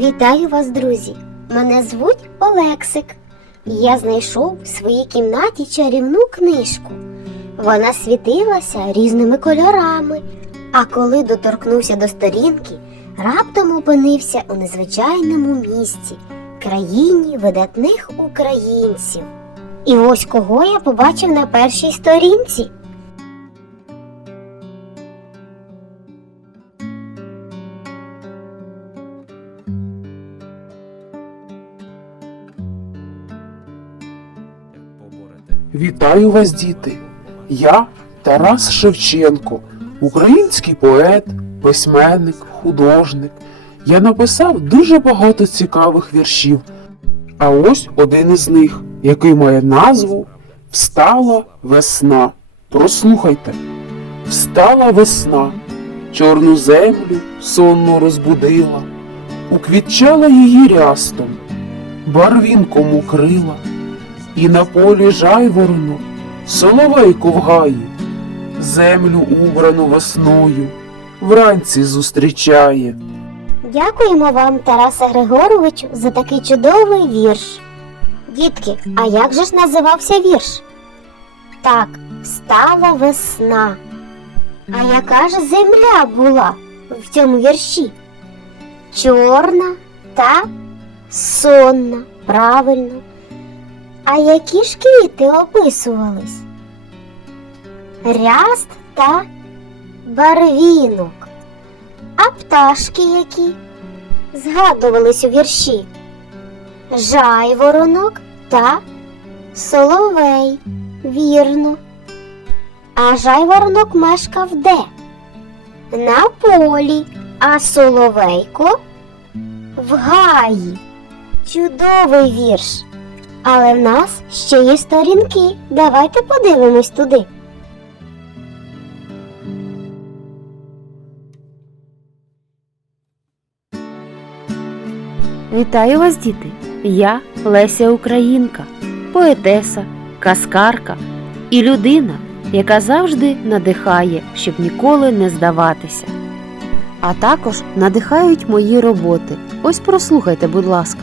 Вітаю вас, друзі! Мене звуть Олексик. Я знайшов в своїй кімнаті чарівну книжку. Вона світилася різними кольорами, а коли доторкнувся до сторінки, раптом опинився у незвичайному місці, країні видатних українців. І ось кого я побачив на першій сторінці. Вітаю вас, діти! Я Тарас Шевченко, український поет, письменник, художник. Я написав дуже багато цікавих віршів. А ось один із них, який має назву Встала весна. Прослухайте. Встала весна, чорну землю сонно розбудила, уквітчала її рястом, барвінком укрила. І на полі жайворонок соловей ковгає, землю убрану весною, вранці зустрічає. Дякуємо вам, Тарасе Григоровичу, за такий чудовий вірш. Дітки, а як же ж називався вірш? Так, стала весна. А яка ж земля була в цьому вірші? Чорна та сонна, правильно. А які ж квіти описувались? Ряст та барвінок. А пташки які згадувались у вірші Жайворонок та Соловей. Вірно. А жайворонок мешкав де? На полі, а соловейко в гаї. Чудовий вірш. Але в нас ще є сторінки. Давайте подивимось туди. Вітаю вас, діти! Я Леся Українка, поетеса, казкарка і людина, яка завжди надихає, щоб ніколи не здаватися. А також надихають мої роботи. Ось прослухайте, будь ласка.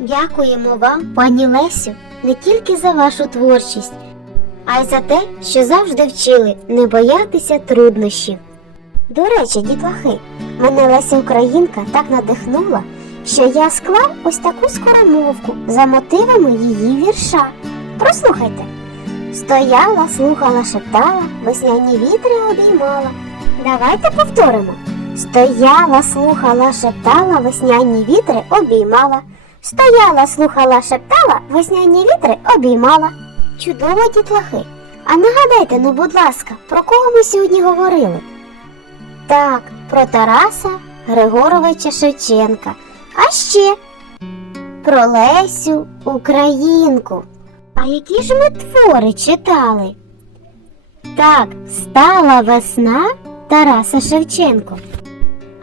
Дякуємо вам, пані Лесю, не тільки за вашу творчість, а й за те, що завжди вчили не боятися труднощів. До речі, дітлахи, мене Леся Українка так надихнула, що я склав ось таку скоромовку за мотивами її вірша. Прослухайте. Стояла, слухала, шептала, весняні вітри обіймала. Давайте повторимо. Стояла, слухала, шептала, весняні вітри обіймала. Стояла, слухала, шептала, весняні вітри обіймала. Чудово, дітлахи. А нагадайте, ну, будь ласка, про кого ми сьогодні говорили? Так, про Тараса Григоровича Шевченка. А ще про Лесю Українку. А які ж ми твори читали? Так, стала весна Тараса Шевченко.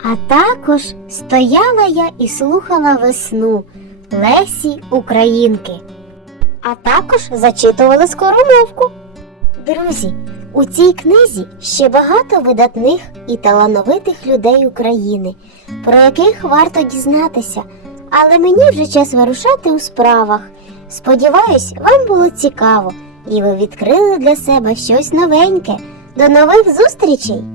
А також стояла я і слухала весну Лесі Українки. А також зачитували скоромовку. Друзі, у цій книзі ще багато видатних і талановитих людей України, про яких варто дізнатися, але мені вже час вирушати у справах. Сподіваюсь, вам було цікаво і ви відкрили для себе щось новеньке. До нових зустрічей!